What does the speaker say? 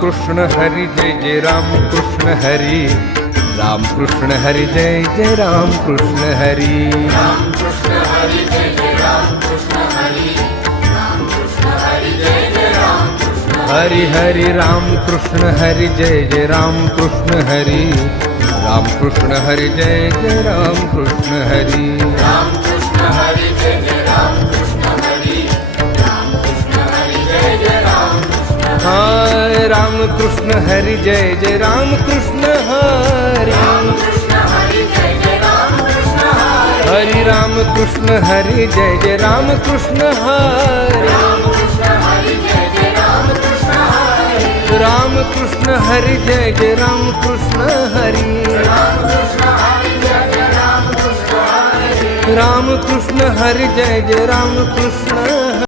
Krishna Hari जय जय Ram Krishna Hari, Ram Krishna Hari जय जय Ram Krishna Hari, Ram Krishna Hari जय जय Ram Krishna Hari, Ram Krishna Hari जय जय Ram Krishna Hari Hari Ram Krishna Hari जय जय Ram Krishna Hari, Ram Krishna Hari जय जय Ram Krishna Hari, Ram Krishna Hari जय जय Ram Krishna Hari, Ram Krishna Hari जय जय Ram Krishna हाय Ram Krishna Hari जय जय Ram Krishna Hari, Ram Krishna Hari जय जय Ram Krishna Hari, Hari Ram Krishna Hari जय जय Ram Krishna Hari, Ram Krishna Hari जय जय Ram Krishna Hari, Ram Krishna Hari जय जय Ram Krishna Hari, Ram Krishna Hari जय जय Ram Krishna Hari, Ram Krishna Hari जय जय Ram Krishna